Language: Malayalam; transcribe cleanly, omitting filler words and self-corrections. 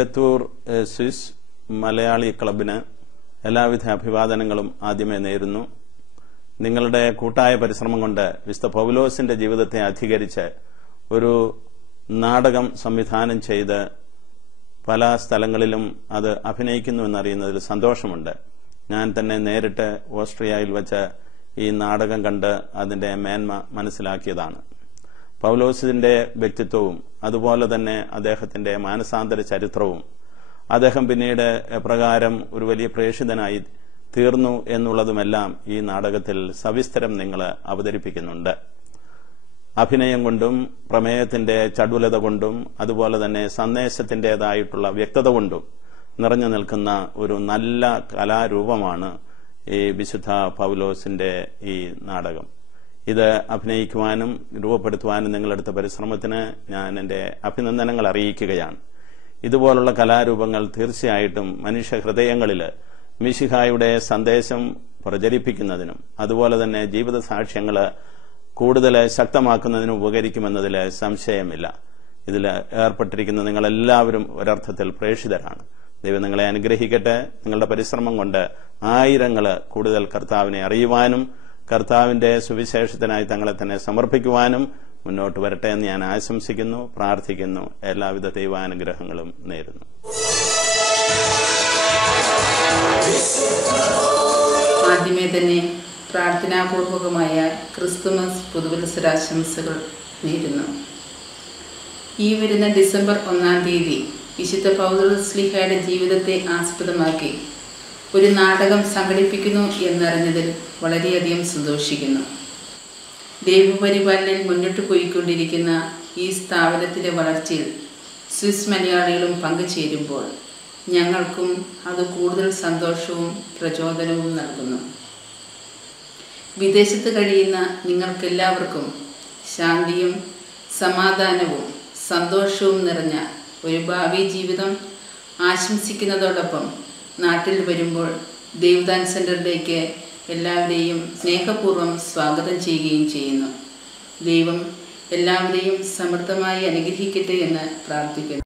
എലന്തൂർ സ്വിസ് മലയാളി ക്ലബിന് എല്ലാവിധ അഭിവാദനങ്ങളും ആദ്യമേ നേരുന്നു. നിങ്ങളുടെ കൂട്ടായ പരിശ്രമം കൊണ്ട് വിശുദ്ധ പൗലോസിന്റെ ജീവിതത്തെ അധികരിച്ച് ഒരു നാടകം സംവിധാനം ചെയ്ത് പല സ്ഥലങ്ങളിലും അത് അഭിനയിക്കുന്നു എന്നറിയുന്നതിൽ സന്തോഷമുണ്ട്. ഞാൻ തന്നെ നേരിട്ട് ഓസ്ട്രിയയിൽ വച്ച് ഈ നാടകം കണ്ട് അതിന്റെ മേന്മ മനസ്സിലാക്കിയതാണ്. പൗലോസിന്റെ വ്യക്തിത്വവും അതുപോലെ തന്നെ അദ്ദേഹത്തിന്റെ മാനസാന്തര ചരിത്രവും അദ്ദേഹം പിന്നീട് എപ്രകാരം ഒരു വലിയ പ്രേക്ഷിതനായി തീർന്നു എന്നുള്ളതുമെല്ലാം ഈ നാടകത്തിൽ സവിസ്തരം നിങ്ങൾ അവതരിപ്പിക്കുന്നുണ്ട്. അഭിനയം കൊണ്ടും പ്രമേയത്തിന്റെ ചടുലത കൊണ്ടും അതുപോലെ തന്നെ സന്ദേശത്തിന്റേതായിട്ടുള്ള വ്യക്തത കൊണ്ടും നിറഞ്ഞു നിൽക്കുന്ന ഒരു നല്ല കലാരൂപമാണ് ഈ വിശുദ്ധ പൗലോസിന്റെ ഈ നാടകം. ഇത് അഭിനയിക്കുവാനും രൂപപ്പെടുത്തുവാനും നിങ്ങളെടുത്ത പരിശ്രമത്തിന് ഞാൻ എന്റെ അഭിനന്ദനങ്ങൾ അറിയിക്കുകയാണ്. ഇതുപോലുള്ള കലാരൂപങ്ങൾ തീർച്ചയായിട്ടും മനുഷ്യ ഹൃദയങ്ങളിൽ മിശിഹായുടെ സന്ദേശം പ്രചരിപ്പിക്കുന്നതിനും അതുപോലെ തന്നെ ജീവിത സാക്ഷ്യങ്ങൾ കൂടുതൽ ശക്തമാക്കുന്നതിനും ഉപകരിക്കുമെന്നതിൽ സംശയമില്ല. ഇതിൽ ഏർപ്പെട്ടിരിക്കുന്ന നിങ്ങളെല്ലാവരും ഒരർത്ഥത്തിൽ പ്രേക്ഷിതരാണ്. ദൈവം നിങ്ങളെ അനുഗ്രഹിക്കട്ടെ. നിങ്ങളുടെ പരിശ്രമം കൊണ്ട് ആയിരങ്ങൾ കൂടുതൽ കർത്താവിനെ അറിയുവാനും കർത്താവിന്റെ സുവിശേഷത്തിനായി തങ്ങളെ തന്നെ സമർപ്പിക്കുവാനും മുന്നോട്ട് വരട്ടെ എന്ന് ഞാൻ ആശംസിക്കുന്നു, പ്രാർത്ഥിക്കുന്നു. എല്ലാവിധ ദൈവാനുഗ്രഹങ്ങളും നേരുന്നു. ആദ്യമേ തന്നെ പ്രാർത്ഥനാപൂർവകമായ ക്രിസ്തുമസ് പുതുവത്സരാശംസകൾ നേരുന്നു. ഈ വരുന്ന ഡിസംബർ 1-ാം തീയതി വിശുദ്ധ പൗലോസ്ലീഹായുടെ ജീവിതത്തെ ആസ്പദമാക്കി ഒരു നാടകം സംഘടിപ്പിക്കുന്നു എന്നറിഞ്ഞതിൽ വളരെയധികം സന്തോഷിക്കുന്നു. ദൈവപരിപാലനയിൽ മുന്നോട്ട് പോയിക്കൊണ്ടിരിക്കുന്ന ഈ സ്ഥാപനത്തിൻ്റെ വളർച്ചയിൽ സ്വിസ് മലയാളികളും പങ്കുചേരുമ്പോൾ ഞങ്ങൾക്കും അത് കൂടുതൽ സന്തോഷവും പ്രചോദനവും നൽകുന്നു. വിദേശത്ത് കഴിയുന്ന നിങ്ങൾക്കെല്ലാവർക്കും ശാന്തിയും സമാധാനവും സന്തോഷവും നിറഞ്ഞ ഒരു ഭാവി ജീവിതം ആശംസിക്കുന്നതോടൊപ്പം നാട്ടിൽ വരുമ്പോൾ ദേവദാൻ സെന്ററിലേക്ക് എല്ലാവരെയും സ്നേഹപൂർവ്വം സ്വാഗതം ചെയ്യുകയും ചെയ്യുന്നു. ദൈവം എല്ലാവരെയും സമൃദ്ധമായി അനുഗ്രഹിക്കട്ടെ എന്ന് പ്രാർത്ഥിക്കുന്നു.